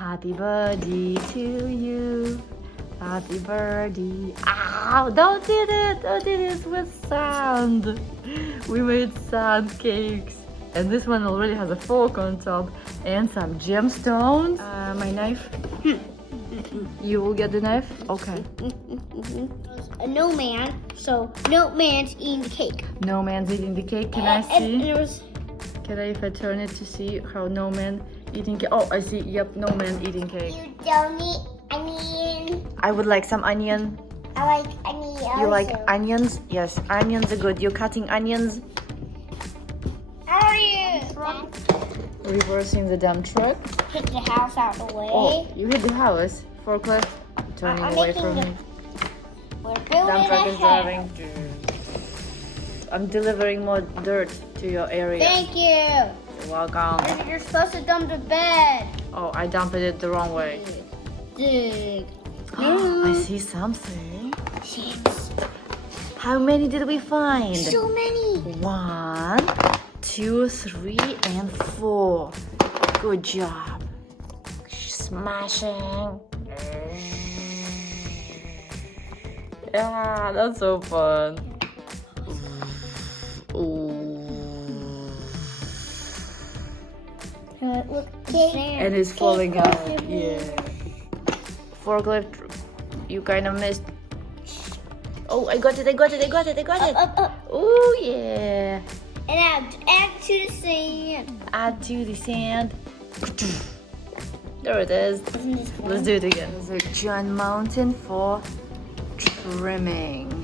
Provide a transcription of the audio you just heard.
Happy birthday to you. Happy birthday. Ow! Don't do it! Don't do this with sand. We made sand cakes. And this one already has a fork on top and some gemstones. My knife. You will get the knife? Okay. No man, so no man's eating the cake. No man's eating the cake. Can I see? And it was... Can I, if I turn it to see how no man eating cake? Oh, I see. Yep, no man eating cake. You don't eat onion. I would like some onion. I like onion. You like onions? Yes, onions are good. You're cutting onions. Onion. Reversing the dump truck. Hit the house out of the way. Oh, you hit the house. Forklift turning I'm away making from the- me. We're Dump building truck a is house. driving. I'm delivering more dirt to your area. Thank you. You're welcome. You're supposed to dump the bed. Oh, I dumped it the wrong way. Dig. I see something. 6. How many did we find? So many. 1, 2, 3, and 4. Good job. Smashing. Yeah, that's so fun. Ooh. Look, And it's falling out. Yeah. Forklift, you kind of missed. Oh, I got it. Up. Oh, yeah. And add to the sand. Add to the sand. There it is. Isn't this fun? Let's do it again. There's a giant mountain for trimming.